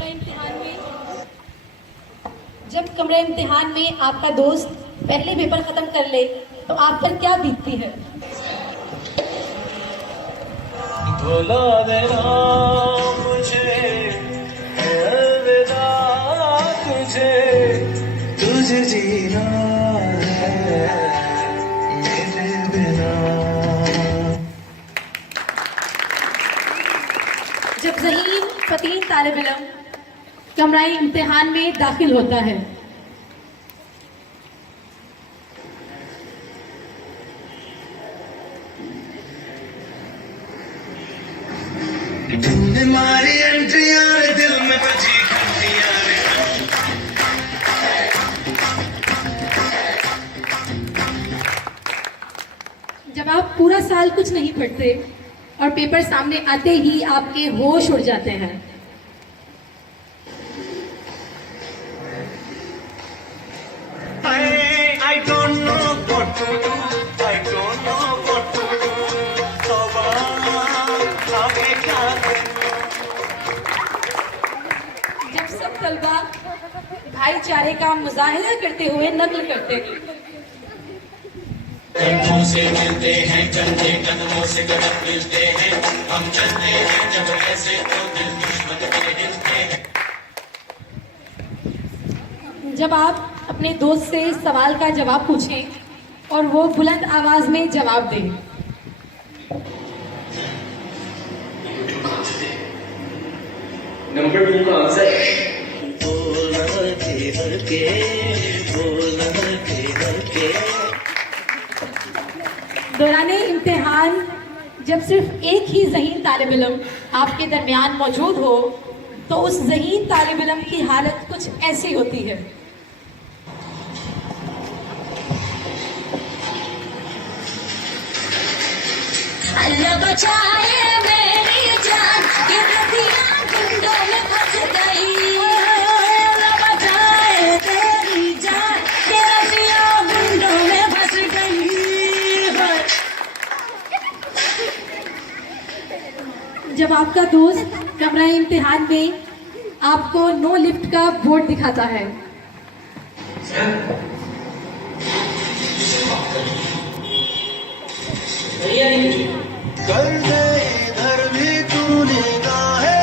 कमरा इम्तिहान में जब कमरा इम्तिहान में आपका दोस्त पहले पेपर खत्म कर ले तो आप पर क्या बीतती है? भुला देना मुझे, अलविदा तुझे, तुझे जीना है मेरे बिना। जब ज़हीन फतीन तालिब इल्म कमरा इम्तिहान में दाखिल होता है तुमने मारी एंट्रियां दिल में बजी घंटियां। जब आप पूरा साल कुछ नहीं पढ़ते और पेपर सामने आते ही आपके होश उड़ जाते हैं। I don't know what to do, I don't know what to do, तौबा आगे क्या करूं। जब सब तलबा भाईचारे का मुजाहिरा करते हुए नकल करते हैं। कंधों से मिलते हैं, कंधे कदमों से कदम मिलते हैं, हम चलते हैं जब ऐसे तो दिल दुश्मन के हिलते हैं। जब आप अपने दोस्त से सवाल का जवाब पूछें और वो बुलंद आवाज में जवाब दे। नंबर 2 का आंसर बोलना के बोलना के। दौरान इम्तिहान जब सिर्फ एक ही ज़हीन तालिब इल्म आपके दरमियान मौजूद हो तो उस ज़हीन तालिब इल्म की हालत कुछ ऐसी होती है। अल्लाह बचाए मेरी जान, ये नदियाँ गुंडों में फंस गई। अल्लाह बचाए तेरी जान, ये नदियाँ गुंडों में फंस गई। जब आपका दोस्त कमरा इम्तिहान में आपको नो लिफ्ट का बोर्ड दिखाता है। कर दे इधर भी तू निगाहें